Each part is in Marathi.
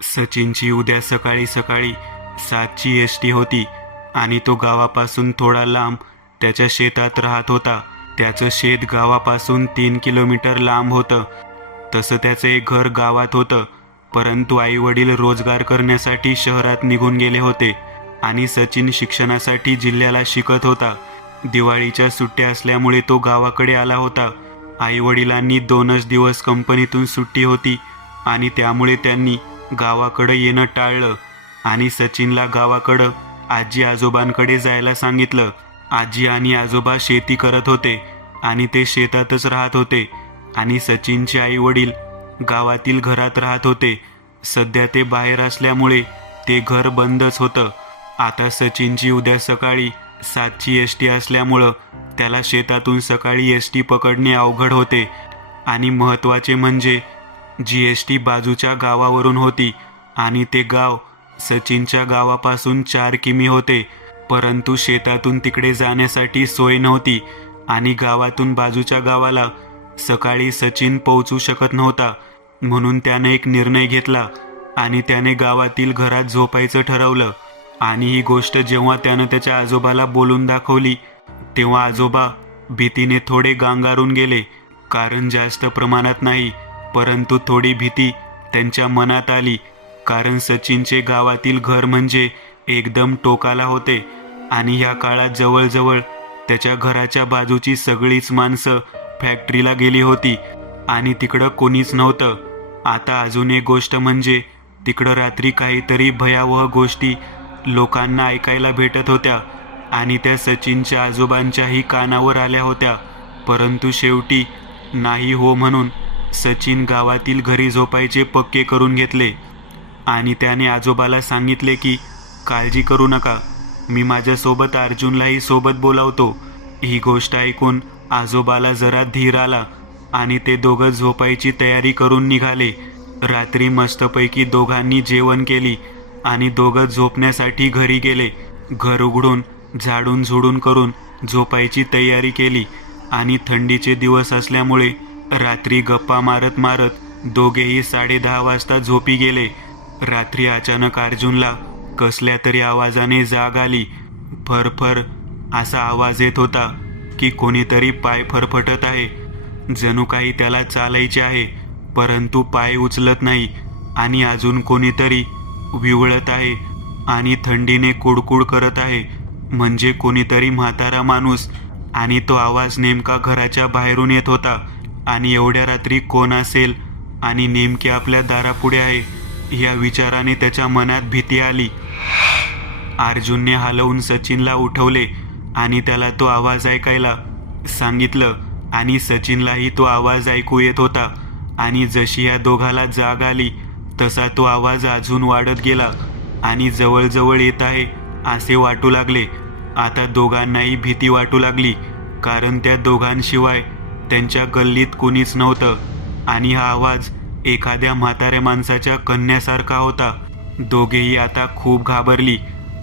सचिनची उद्या सकाळी सकाळी 7ची एसटी होती आणि तो गावापासून थोडा लांब त्याच्या शेतात राहत होता. त्याचं शेत गावापासून 3 किलोमीटर लांब होतं. तसं त्याचं एक घर गावात होतं, परंतु आईवडील रोजगार करण्यासाठी शहरात निघून गेले होते आणि सचिन शिक्षणासाठी जिल्ह्याला शिकत होता. दिवाळीच्या सुट्ट्या असल्यामुळे तो गावाकडे आला होता. आईवडिलांनी 2च दिवस कंपनीतून सुट्टी होती आणि त्यामुळे त्यांनी गावाकडं येणं टाळलं आणि सचिनला गावाकडं आजी आजोबांकडे जायला सांगितलं. आजी आणि आजोबा शेती करत होते आणि ते शेतातच राहत होते आणि सचिनचे आई वडील गावातील घरात राहत होते. सध्या ते बाहेर असल्यामुळे ते घर बंदच होतं. आता सचिनची उद्या सकाळी 7ची एसटी असल्यामुळं त्याला शेतातून सकाळी एसटी पकडणे अवघड होते आणि महत्त्वाचे म्हणजे जी एसटी बाजूच्या गावावरून होती आणि ते गाव सचिनच्या गावापासून 4 किमी होते, परंतु शेतातून तिकडे जाण्यासाठी सोय नव्हती आणि गावातून बाजूच्या गावाला सकाळी सचिन पोहोचू शकत नव्हता. म्हणून त्याने एक निर्णय घेतला आणि त्याने गावातील घरात झोपायचं ठरवलं. आणि ही गोष्ट जेव्हा त्यानं त्याच्या आजोबाला बोलून दाखवली तेव्हा आजोबा भीतीने थोडे गांगारून गेले. कारण जास्त प्रमाणात नाही, परंतु थोडी भीती त्यांच्या मनात आली. कारण सचिनचे गावातील घर म्हणजे एकदम टोकाला होते आणि ह्या काळात जवळजवळ त्याच्या घराच्या बाजूची सगळीच माणसं फॅक्टरीला गेली होती आणि तिकडं कोणीच नव्हतं. आता अजून एक गोष्ट म्हणजे तिकडं रात्री काहीतरी भयावह गोष्टी लोकांना ऐकायला भेटत होत्या आणि त्या सचिनच्या आजोबांच्याही कानावर आल्या होत्या. परंतु शेवटी नाही हो म्हणून सचिन गावातील घरी झोपायचे पक्के करून घेतले आणि त्याने आजोबाला सांगितले की काळजी करू नका, मी माझ्यासोबत अर्जुनलाही सोबत बोलावतो. ही गोष्ट ऐकून आजोबाला जरा धीर आला आणि ते दोघं झोपायची तयारी करून निघाले. रात्री मस्तपैकी दोघांनी जेवण केली आणि दोघं झोपण्यासाठी घरी गेले. घर उघडून झाडून झुडून करून झोपायची तयारी केली आणि थंडीचे दिवस असल्यामुळे रात्री गप्पा मारत मारत दोघेही 10:30 वाजता झोपी गेले. रात्री अचानक अर्जुनला कसल्या तरी आवाजाने जाग आली. फरफर असा आवाज येत होता की कोणीतरी पाय फरफटत आहे. जणू काही त्याला चालायचे आहे, परंतु पाय उचलत नाही आणि अजून कोणीतरी विवळत आहे आणि थंडीने कुडकुड करत आहे, म्हणजे कोणीतरी म्हातारा माणूस. आणि तो आवाज नेमका घराच्या बाहेरून येत होता. आणि एवढ्या रात्री कोण असेल आणि नेमके आपल्या दारापुढे आहे या विचाराने त्याच्या मनात भीती आली. अर्जुनने हलवून सचिनला उठवले आणि त्याला तो आवाज ऐकायला सांगितलं आणि सचिनलाही तो आवाज ऐकू येत होता. आणि जशी या दोघाला जाग आली तसा तो आवाज अजून वाढत गेला आणि जवळजवळ येत आहे असे वाटू लागले. आता दोघांनाही भीती वाटू लागली, कारण त्या दोघांशिवाय त्यांच्या गल्लीत कोणीच नव्हतं आणि हा आवाज एखाद्या म्हाताऱ्या माणसाच्या कन्यासारखा होता. दोघेही आता खूप घाबरली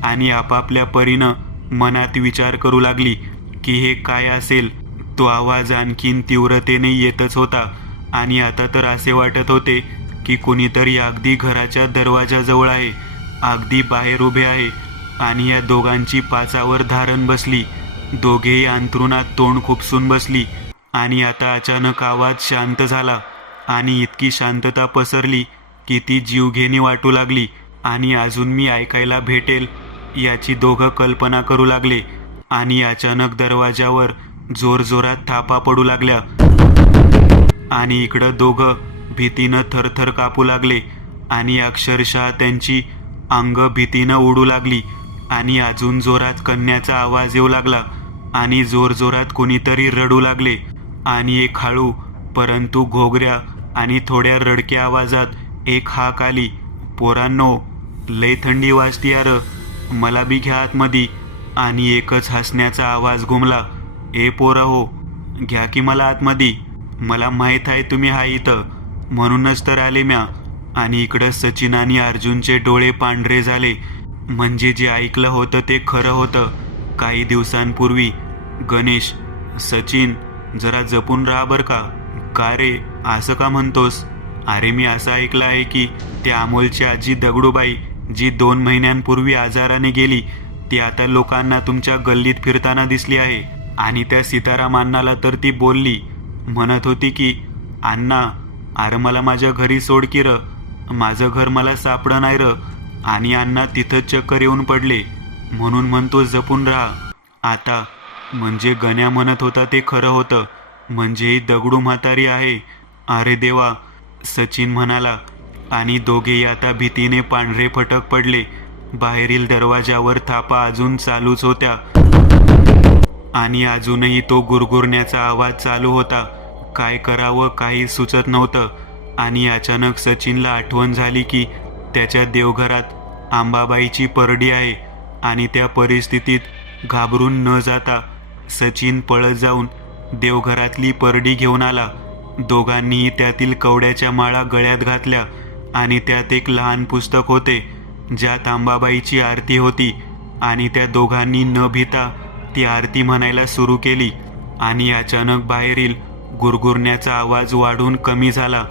आणि आपापल्या परीनं मनात विचार करू लागली की हे काय असेल. तो आवाज आणखीन तीव्रतेने येतच होता आणि आता तर असे वाटत होते की कोणीतरी अगदी घराच्या दरवाजाजवळ आहे, अगदी बाहेर उभे आहे. आणि या दोघांची पाचावर धारण बसली. दोघेही अंथरुणात तोंड खुपसून बसली आणि आता अचानक आवाज शांत झाला आणि इतकी शांतता पसरली की ती जीवघेणी वाटू लागली. आणि अजून मी ऐकायला भेटेल याची दोघं कल्पना करू लागले. आणि अचानक दरवाजावर जोरजोरात थापा पडू लागल्या आणि इकडं दोघं भीतीनं थरथर कापू लागले आणि अक्षरशः त्यांची अंग भीतीनं उडू लागली. आणि अजून जोरात कन्याचा आवाज येऊ लागला आणि जोरजोरात कोणीतरी रडू लागले. आणि एक हळू परंतु घोगऱ्या आणि थोड्या रडक्या आवाजात एक हाक आली, पोरांनो, लय थंडी वाजती यार, मला बी घ्या आतमध्ये. आणि एकच हसण्याचा आवाज घुमला, ए पोरा हो, घ्या की मला आतमध्ये, मला माहीत आहे तुम्ही हा इथं, म्हणूनच तर आले म्या. आणि इकडं सचिन आणि अर्जुनचे डोळे पांढरे झाले, म्हणजे जे ऐकलं होतं ते खरं होतं. काही दिवसांपूर्वी गणेश, सचिन जरा जपून राहा बरं का. का रे, असं का म्हणतोस? अरे मी असं ऐकलं आहे की त्या अमोलची आजी दगडूबाई, जी 2 महिन्यांपूर्वी आजाराने गेली, ती आता लोकांना तुमच्या गल्लीत फिरताना दिसली आहे. आणि त्या सीताराम अण्णाला तर ती बोलली, म्हणत होती की अण्णा, अरे मला माझ्या घरी सोड की र, माझं घर मला सापडं नाही र. आणि अण्णा तिथंच चक्कर येऊन पडले. म्हणून म्हणतो जपून राहा. आता म्हणजे गण्या म्हणत होता ते खरं होतं, म्हणजे ही दगडू म्हातारी आहे. अरे देवा, सचिन म्हणाला. आणि दोघेही आता भीतीने पांढरे फटक पडले. बाहेरील दरवाजावर थापा अजून चालूच होत्या आणि अजूनही तो गुरगुरण्याचा आवाज चालू होता. काय करावं काही सुचत नव्हतं. आणि अचानक सचिनला आठवण झाली की त्याच्या देवघरात आंबाबाईची परडी आहे. आणि त्या परिस्थितीत घाबरून न जाता सचिन पळत जाऊन देवघरातली परडी घेऊन आला. दोघांनीही त्यातील कवड्याच्या माळा गळ्यात घातल्या आणि त्यात एक लहान पुस्तक होते ज्यात आंबाबाईची आरती होती. आणि त्या दोघांनी न भीता ती आरती म्हणायला सुरू केली. आणि अचानक बाहेरील गुरगुरण्याचा आवाज वाढून कमी झाला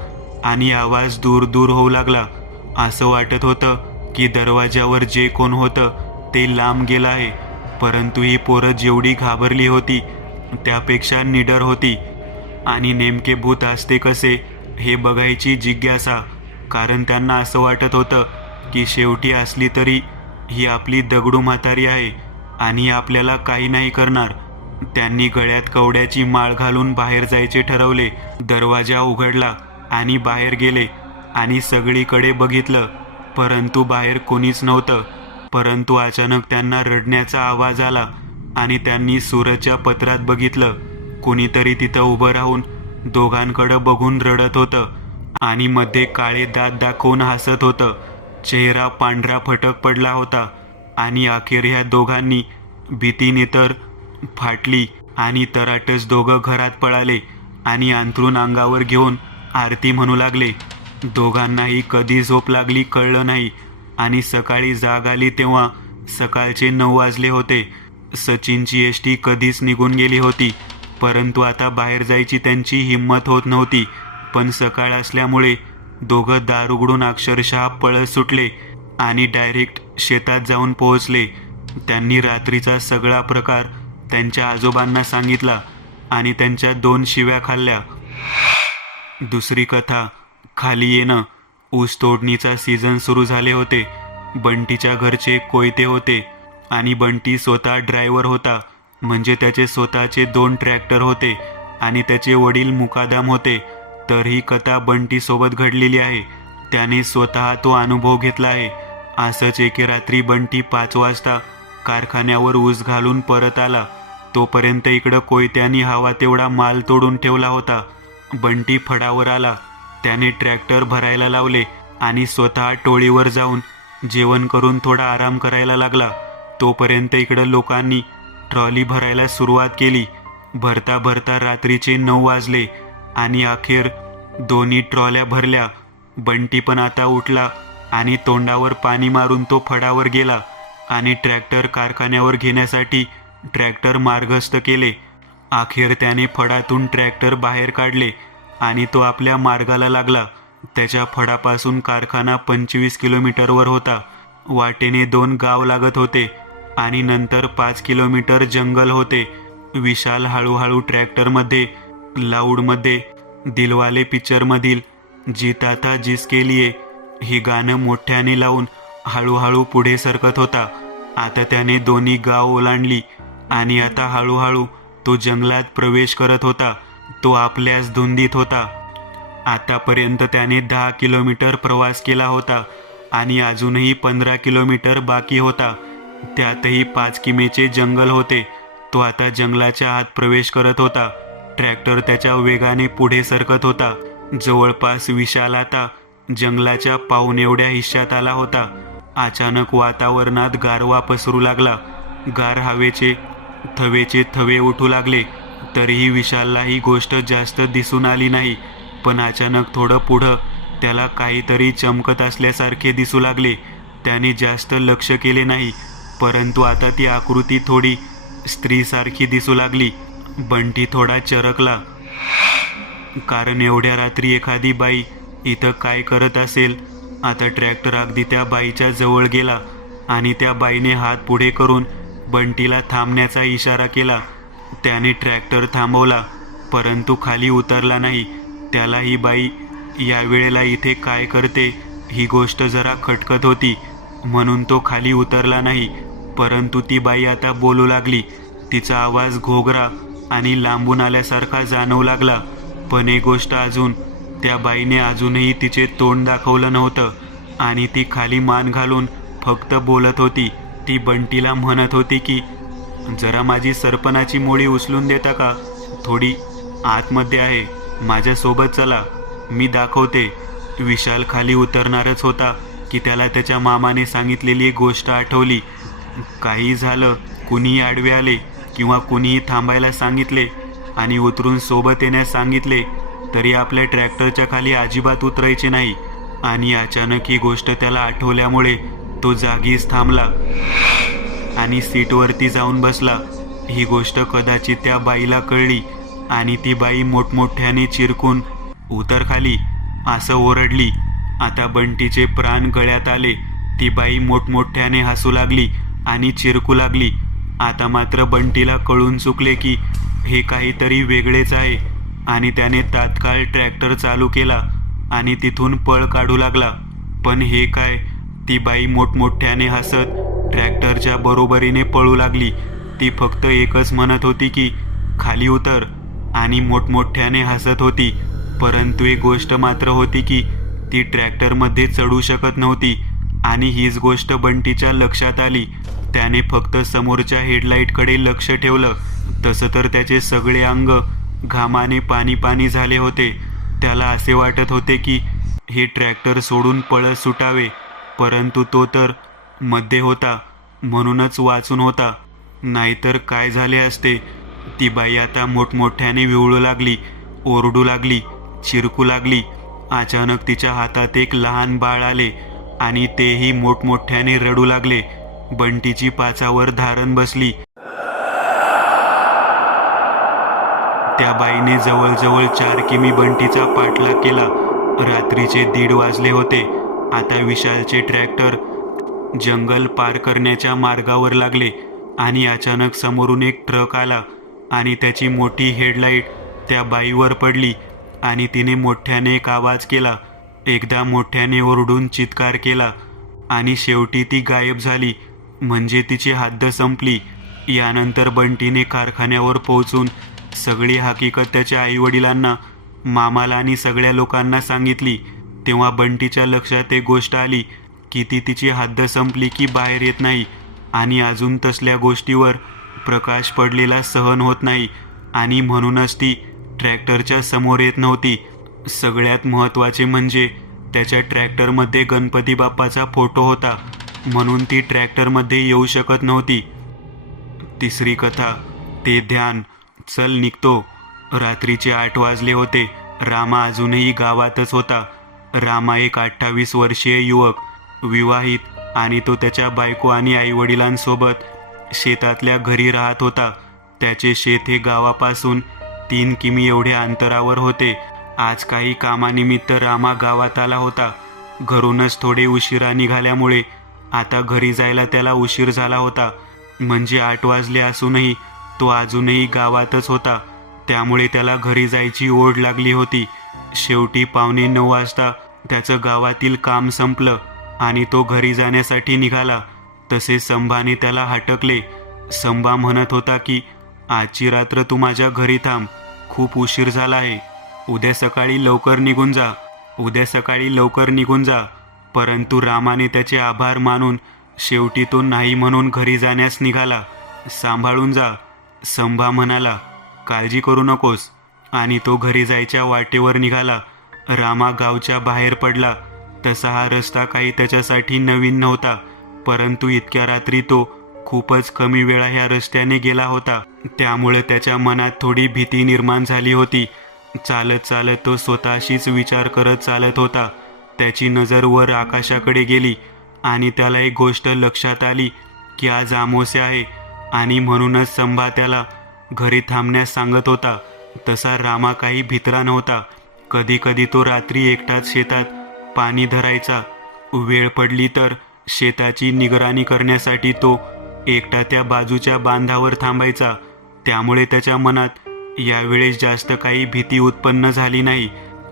आणि आवाज दूर दूर होऊ लागला. असं वाटत होतं की दरवाजावर जे कोण होतं ते लांब गेलं आहे. परंतु ही पोरं जेवढी घाबरली होती त्यापेक्षा निडर होती. आणि नेमके भूत असते कसे हे बघायची जिज्ञासा, कारण त्यांना असं वाटत होतं की शेवटी असली तरी ही आपली दगडू म्हातारी आहे आणि आपल्याला काही नाही करणार. त्यांनी गळ्यात कवड्याची माळ घालून बाहेर जायचे ठरवले. दरवाजा उघडला आणि बाहेर गेले आणि सगळीकडे बघितलं, परंतु बाहेर कोणीच नव्हतं. परंतु अचानक त्यांना रडण्याचा आवाज आला आणि त्यांनी सूरजच्या पत्रात बघितलं. कोणीतरी तिथं उभं राहून दोघांकडं बघून रडत होतं आणि मध्ये काळे दात दाखवून हसत होतं. चेहरा पांढरा फटक पडला होता. आणि अखेर ह्या दोघांनी भीतीने तर फाटली आणि तराटच दोघं घरात पळाले आणि अंथरूण अंगावर घेऊन आरती म्हणू लागले. दोघांनाही कधी झोप लागली कळलं नाही. आणि सकाळी जाग आली तेव्हा सकाळचे 9 वाजले होते. सचिनची एसटी कधीच निघून गेली होती, परंतु आता बाहेर जायची त्यांची हिंमत होत नव्हती. पण सकाळ असल्यामुळे दोघं दार उघडून अक्षरशः पळत सुटले आणि डायरेक्ट शेतात जाऊन पोहोचले. त्यांनी रात्रीचा सगळा प्रकार त्यांच्या आजोबांना सांगितला आणि त्यांच्या 2 शिव्या खाल्ल्या. दुसरी कथा, खाली येणं. ऊस तोडणीचा सीझन सुरू झाले होते. बंटीच्या घरचे कोयते होते आणि बंटी स्वतः ड्रायव्हर होता. म्हणजे त्याचे स्वतःचे 2 ट्रॅक्टर होते आणि त्याचे वडील मुकादम होते. तर ही कथा बंटी सोबत घडलेली आहे. त्याने स्वतः तो अनुभव घेतला आहे. असंच एके रात्री बंटी 5 वाजता कारखान्यावर ऊस घालून परत आला. तोपर्यंत इकडं कोयत्यानी हवा तेवढा माल तोडून ठेवला होता. बंटी फडावर आला. त्याने ट्रॅक्टर भरायला लावले आणि स्वतः टोळीवर जाऊन जेवण करून थोडा आराम करायला लागला. तोपर्यंत इकडं लोकांनी ट्रॉली भरायला सुरुवात केली. भरता भरता रात्रीचे 9 वाजले आणि अखेर दोन्ही ट्रॉल्या भरल्या. बंटी पण आता उठला आणि तोंडावर पाणी मारून तो फडावर गेला आणि ट्रॅक्टर कारखान्यावर घेण्यासाठी ट्रॅक्टर मार्गस्थ केले. अखेर त्याने फडातून ट्रॅक्टर बाहेर काढले आणि तो आपल्या मार्गाला लागला. त्याच्या फडापासून कारखाना 25 किलोमीटरवर होता. वाटेने 2 गाव लागत होते आणि नंतर 5 किलोमीटर जंगल होते. विशाल हळूहळू ट्रॅक्टरमध्ये लाऊडमध्ये दिलवाले पिक्चरमधील जीता था जिसके लिए हे गाणं मोठ्याने लावून हळूहळू पुढे सरकत होता. आता त्याने दोन्ही गाव ओलांडली आणि आता हळूहळू तो जंगलात प्रवेश करत होता. तो आपल्याच धुंदीत होता. आतापर्यंत त्याने 10 किलोमीटर प्रवास केला होता आणि अजूनही 15 किलोमीटर बाकी होता. त्यातही 5 किमेचे जंगल होते. तो आता जंगलाच्या आत प्रवेश करत होता. ट्रॅक्टर त्याच्या वेगाने पुढे सरकत होता. जवळपास विशाल आता जंगलाच्या पाऊण एवढ्या हिश्श्यात आला होता. अचानक वातावरणात गारवा पसरू लागला. गार हवेचे थवेचे थवे उठू लागले. तरीही विशालला ही गोष्ट जास्त दिसून आली नाही. पण अचानक थोडं पुढं त्याला काहीतरी चमकत असल्यासारखे दिसू लागले. त्याने जास्त लक्ष केले नाही, परंतु आता ती आकृती थोडी स्त्रीसारखी दिसू लागली. बंटी थोडा चरकला, कारण एवढ्या रात्री एखादी बाई इथं काय करत असेल. आता ट्रॅक्टर अगदी त्या बाईच्या जवळ गेला आणि त्या बाईने हात पुढे करून बंटीला थांबण्याचा इशारा केला. त्याने ट्रॅक्टर थांबवला, परंतु खाली उतरला नाही. त्याला ही बाई या वेळेला इथे काय करते ही गोष्ट जरा खटकत होती, म्हणून तो खाली उतरला नाही. परंतु ती बाई आता बोलू लागली. तिचा आवाज घोगरा आणि लांबून आल्यासारखा जाणवू लागला. पण एक गोष्ट अजून, त्या बाईने अजूनही तिचे तोंड दाखवलं नव्हतं आणि ती खाली मान घालून फक्त बोलत होती. ती बंटीला म्हणत होती की जरा माझी सरपणाची मोळी उचलून देता का? थोडी आतमध्ये आहे, माझ्यासोबत चला, मी दाखवते. विशाल खाली उतरणारच होता की त्याला त्याच्या मामाने सांगितलेली एक गोष्ट आठवली. काही झालं, कुणीही आडवे आले किंवा कुणीही थांबायला सांगितले आणि उतरून सोबत येण्यास सांगितले तरी आपल्या ट्रॅक्टरच्या खाली अजिबात उतरायचे नाही. आणि अचानक ही गोष्ट त्याला आठवल्यामुळे तो जागीच थांबला आणि सीटवरती जाऊन बसला. ही गोष्ट कदाचित त्या बाईला कळली आणि ती बाई मोठमोठ्याने चिरकून उतर खाली असं ओरडली. आता बंटीचे प्राण गळ्यात आले. ती बाई मोठमोठ्याने हसू लागली आणि चिरकू लागली. आता मात्र बंटीला कळून चुकले की हे काहीतरी वेगळेच आहे आणि त्याने तात्काळ ट्रॅक्टर चालू केला आणि तिथून पळ काढू लागला. पण हे काय? ती बाई मोठमोठ्याने हसत ट्रॅक्टरच्या बरोबरीने पळू लागली. ती फक्त एकच म्हणत होती की खाली उतर आणि मोठमोठ्याने हसत होती. परंतु एक गोष्ट मात्र होती की ती ट्रॅक्टरमध्ये चढू शकत नव्हती आणि हीच गोष्ट बंटीच्या लक्षात आली. त्याने फक्त समोरच्या हेडलाईटकडे लक्ष ठेवलं. तसं तर त्याचे सगळे अंग घामाने पाणी पाणी झाले होते. त्याला असे वाटत होते की हे ट्रॅक्टर सोडून पळत सुटावे, परंतु तो तर मध्ये होता म्हणूनच वाचून होता, नाहीतर काय झाले असते. ती बाई आता मोठमोठ्याने विवळू लागली, ओरडू लागली, चिरकू लागली. अचानक तिच्या हातात एक लहान बाळ आले आणि तेही मोठमोठ्याने रडू लागले. बंटीची पाचावर धारण बसली. त्या बाईने जवळजवळ 4 किमी बंटीचा पाठलाग केला. रात्रीचे 1:30 वाजले होते. आता विशालचे ट्रॅक्टर जंगल पार करण्याच्या मार्गावर लागले आणि अचानक समोरून एक ट्रक आला आणि त्याची मोठी हेडलाईट त्या बाईवर पडली आणि तिने मोठ्याने एक आवाज केला. एकदा मोठ्याने ओरडून चित्कार केला आणि शेवटी ती गायब झाली. म्हणजे तिची हद्द संपली. यानंतर बंटीने कारखान्यावर पोहोचून सगळी हकीकत त्याच्या आईवडिलांना, मामाला आणि सगळ्या लोकांना सांगितली. तेव्हा बंटीच्या लक्षात एक गोष्ट आली की ती तिची हद्द संपली की बाहेर येत नाही आणि अजून तसल्या गोष्टीवर प्रकाश पडलेला सहन होत नाही आणि म्हणूनच ती ट्रॅक्टरच्या समोर येत नव्हती. सगळ्यात महत्त्वाचे म्हणजे त्याच्या ट्रॅक्टरमध्ये गणपती बाप्पाचा फोटो होता, म्हणून ती ट्रॅक्टरमध्ये येऊ शकत नव्हती. तिसरी कथा, ते ध्यान. चल निघतो. रात्रीचे 8 वाजले होते. रामा अजूनही गावातच होता. रामा एक 28 वर्षीय युवक, विवाहित, आणि तो त्याच्या बायको आणि आईवडिलांसोबत शेतातल्या घरी राहत होता. त्याचे शेत हे गावापासून 3 किमी एवढ्या अंतरावर होते. आज काही कामानिमित्त रामा गावात आला होता. घरूनच थोडे उशिरा निघाल्यामुळे आता घरी जायला त्याला उशीर झाला होता. म्हणजे 8 वाजले असूनही तो अजूनही गावातच होता. त्यामुळे त्याला घरी जायची ओढ लागली होती. शेवटी 8:45 वाजता त्याचं गावातील काम संपलं आणि तो घरी जाण्यासाठी निघाला. तसे संभाने त्याला हटकले. संभा म्हणत होता की आजची रात्र तू माझ्या घरी थांब, खूप उशीर झाला आहे. उद्या सकाळी लवकर निघून जा, उद्या सकाळी लवकर निघून जा. परंतु रामाने त्याचे आभार मानून शेवटी तो नाही म्हणून घरी जाण्यास निघाला. सांभाळून जा, संभा म्हणाला, काळजी करू नकोस. आणि तो घरी जायच्या वाटेवर निघाला. रामा गावच्या बाहेर पडला. तसा हा रस्ता काही त्याच्यासाठी नवीन नव्हता, परंतु इतक्या रात्री तो खूपच कमी वेळा ह्या रस्त्याने गेला होता. त्यामुळे त्याच्या मनात थोडी भीती निर्माण झाली होती. चालत चालत तो स्वतःशीच विचार करत चालत होता. त्याची नजर वर आकाशाकडे गेली आणि त्याला एक गोष्ट लक्षात आली की आज अमावास्या आहे आणि म्हणूनच संभा त्याला घरी थांबण्यास सांगत होता. तसा रामा काही भित्रा नव्हता कधी कधी तो रात्री एकटाच शेतात पाणी धरायचा. वेळ पडली तर शेताची निगराणी करण्यासाठी तो एकटा त्या बाजूच्या बांधावर थांबायचा. त्यामुळे त्याच्या मनात यावेळेस जास्त काही भीती उत्पन्न झाली नाही.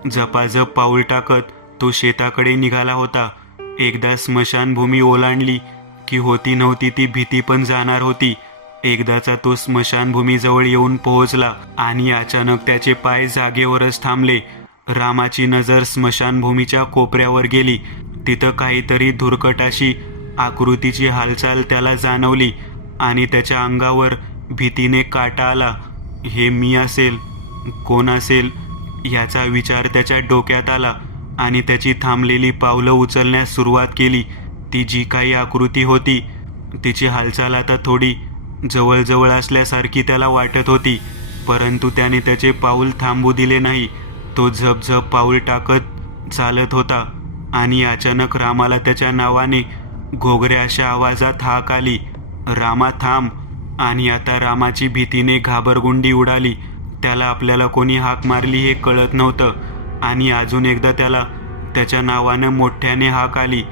झपाझप पाऊल टाकत तो शेताकडे निघाला होता. एकदा स्मशानभूमी ओलांडली की होती नव्हती ती भीती पण जाणार होती. एकदाचा तो स्मशानभूमीजवळ येऊन पोहोचला आणि अचानक त्याचे पाय जागेवरच थांबले. रामाची नजर स्मशानभूमीच्या कोपऱ्यावर गेली. तिथं काहीतरी धुरकट अशी आकृतीची हालचाल त्याला जाणवली आणि त्याच्या अंगावर भीतीने काटा आला. हे मी असेल, कोण असेल याचा विचार त्याच्या डोक्यात आला आणि त्याची थांबलेली पावलं उचलण्यास सुरुवात केली. ती जी काही आकृती होती तिची हालचाल आता थोडी जवळजवळ असल्यासारखी त्याला वाटत होती, परंतु त्याने त्याचे पाऊल थांबू दिले नाही. तो झपझप पाऊल टाकत चालत होता आणि अचानक रामाला त्याच्या नावाने घोगऱ्या अशा आवाजात हाक आली, रामा थांब. आणि आता रामाची भीतीने घाबरगुंडी उडाली. त्याला आपल्याला कोणी हाक मारली हे कळत नव्हतं आणि अजून एकदा त्याला त्याच्या नावानं मोठ्याने हाक आली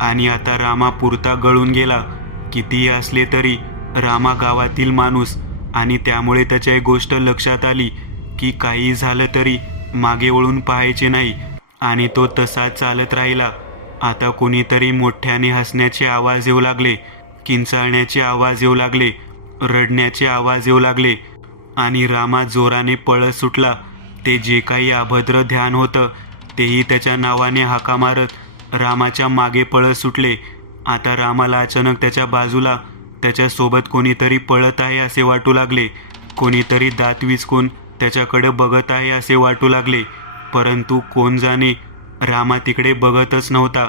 आणि आता रामा पुरता गळून गेला. कितीही असले तरी रामा गावातील माणूस आणि त्यामुळे त्याच्या एक गोष्ट लक्षात आली की काही झालं तरी मागे वळून पाहायचे नाही आणि तो तसाच चालत राहिला. आता कोणीतरी मोठ्याने हसण्याचे आवाज येऊ लागले, किंचाळण्याचे आवाज येऊ लागले, रडण्याचे आवाज येऊ लागले आणि रामा जोराने पळत सुटला. ते जे काही अभद्र ध्यान होतं तेही त्याच्या नावाने हाका मारत रामाच्या मागे पळत सुटले. आता रामाला अचानक त्याच्या बाजूला त्याच्यासोबत कोणीतरी पळत आहे असे वाटू लागले. कोणीतरी दात विचकून त्याच्याकडे बघत आहे असे वाटू लागले, परंतु कोण जाणे रामा तिकडे बघतच नव्हता.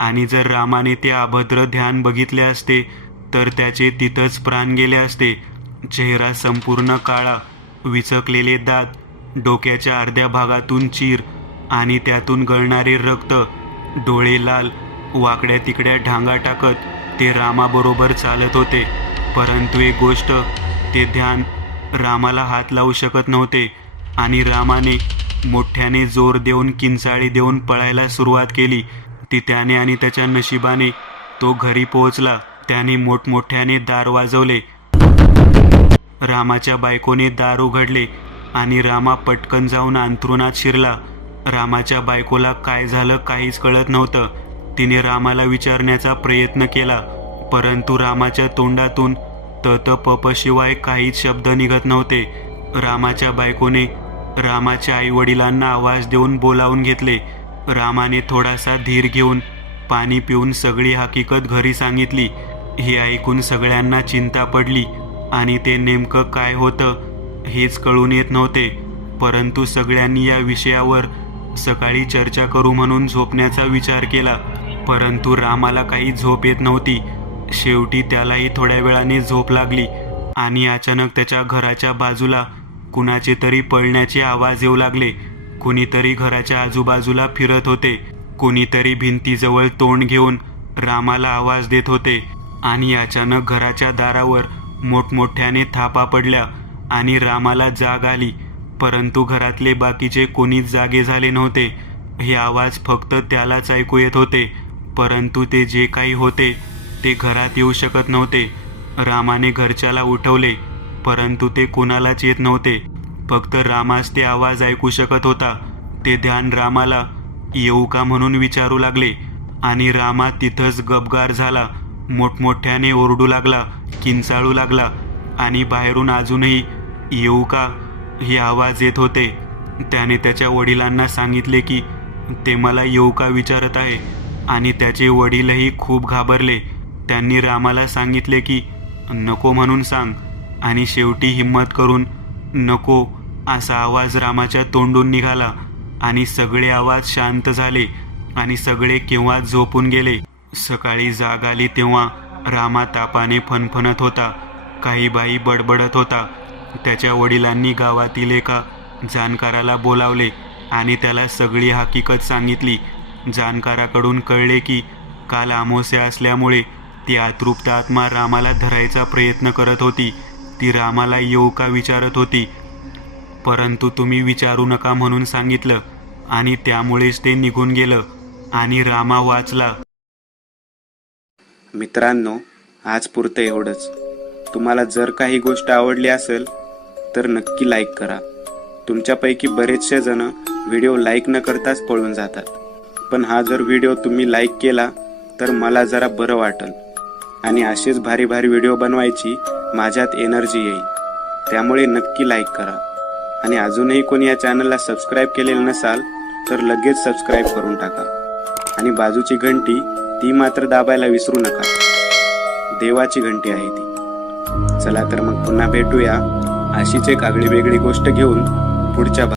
आणि जर रामाने ते अभद्र ध्यान बघितले असते तर त्याचे तिथंच प्राण गेले असते. चेहरा संपूर्ण काळा, विचकलेले दात, डोक्याच्या अर्ध्या भागातून चीर आणि त्यातून गळणारे रक्त, डोळे लाल, वाकड्या तिकड्या ढांगा टाकत ते रामाबरोबर चालत होते. परंतु एक गोष्ट, ते ध्यान रामाला हात लावू शकत नव्हते आणि रामाने मोठ्याने जोर देऊन किंचाळी देऊन पळायला सुरुवात केली. ती त्याने आणि त्याच्या नशिबाने तो घरी पोहोचला. त्याने मोठमोठ्याने दार वाजवले. रामाच्या बायकोने दार उघडले आणि रामा पटकन जाऊन अंथरुणात शिरला. रामाच्या बायकोला काय झालं काहीच कळत नव्हतं. तिने रामाला विचारण्याचा प्रयत्न केला, परंतु रामाच्या तोंडातून त प शिवाय काहीच शब्द निघत नव्हते. रामाच्या बायकोने रामाच्या आईवडिलांना आवाज देऊन बोलावून घेतले. रामाने थोडासा धीर घेऊन पाणी पिऊन सगळी हकीकत घरी सांगितली. हे ऐकून सगळ्यांना चिंता पडली आणि ते नेमकं काय होतं हेच कळून येत नव्हते. परंतु सगळ्यांनी या विषयावर सकाळी चर्चा करू म्हणून झोपण्याचा विचार केला, परंतु रामाला काही झोप येत नव्हती. शेवटी त्यालाही थोड्या वेळाने झोप लागली आणि अचानक त्याच्या घराच्या बाजूला कुणाचे तरी पळण्याचे आवाज येऊ लागले. कुणीतरी घराच्या आजूबाजूला फिरत होते. कुणीतरी भिंतीजवळ तोंड घेऊन रामाला आवाज देत होते आणि अचानक घराच्या दारावर मोठमोठ्याने थापा पडल्या आणि रामाला जाग आली. परंतु घरातले बाकीचे कोणीच जागे झाले नव्हते. हे आवाज फक्त त्यालाच ऐकू येत होते, परंतु ते जे काही होते ते घरात येऊ शकत नव्हते. रामाने घरच्याला उठवले, परंतु ते कोणालाच येत नव्हते. फक्त रामाच ते आवाज ऐकू शकत होता. ते ध्यान रामाला येऊ का म्हणून विचारू लागले आणि रामा तिथंच गपगार झाला. मोठमोठ्याने ओरडू लागला, किंचाळू लागला आणि बाहेरून अजूनही येऊ का हे आवाज येत होते. त्याने त्याच्या वडिलांना सांगितले की ते मला येऊ का विचारत आहे आणि त्याचे वडीलही खूप घाबरले. त्यांनी रामाला सांगितले की नको म्हणून सांग आणि शेवटी हिम्मत करून नको असा आवाज रामाच्या तोंडून निघाला आणि सगळे आवाज शांत झाले आणि सगळे केव्हा झोपून गेले. सकाळी जाग आली तेव्हा रामा तापाने फणफणत होता. काही बाई बडबडत होता. त्याच्या वडिलांनी गावातील एका जाणकाराला बोलावले आणि त्याला सगळी हकीकत सांगितली. जाणकाराकडून कळले की काल अमावस्या असल्यामुळे ती अतृप्त आत्मा रामाला धरायचा प्रयत्न करत होती. ती रामाला येऊ का विचारत होती, परंतु तुम्ही विचारू नका म्हणून सांगितलं. आणि त्यामुळेच ते निघून गेलं आणि रामा वाचला. मित्रांनो, आज पुरतं एवढंच. तुम्हाला जर काही गोष्ट आवडली असेल तर नक्की लाईक करा. तुमच्यापैकी बरेचसे जण व्हिडिओ लाईक न करताच पळून जातात, पण हा जर व्हिडिओ तुम्ही लाईक केला तर मला जरा बरं वाटेल आणि असेच भारी भारी व्हिडिओ बनवायची माझ्यात एनर्जी येईल. त्यामुळे नक्की लाईक करा. आणि अजूनही कोणी या चॅनलला सबस्क्राईब केलेलं नसाल तर लगेच सबस्क्राईब करून टाका. आणि बाजूची घंटी ती मात्र दाबायला विसरू नका. देवाची घंटी आहे ती. चला तर मग पुन्हा भेटूया अशीच एक आगळी वेगळी गोष्ट घेऊन पुढच्या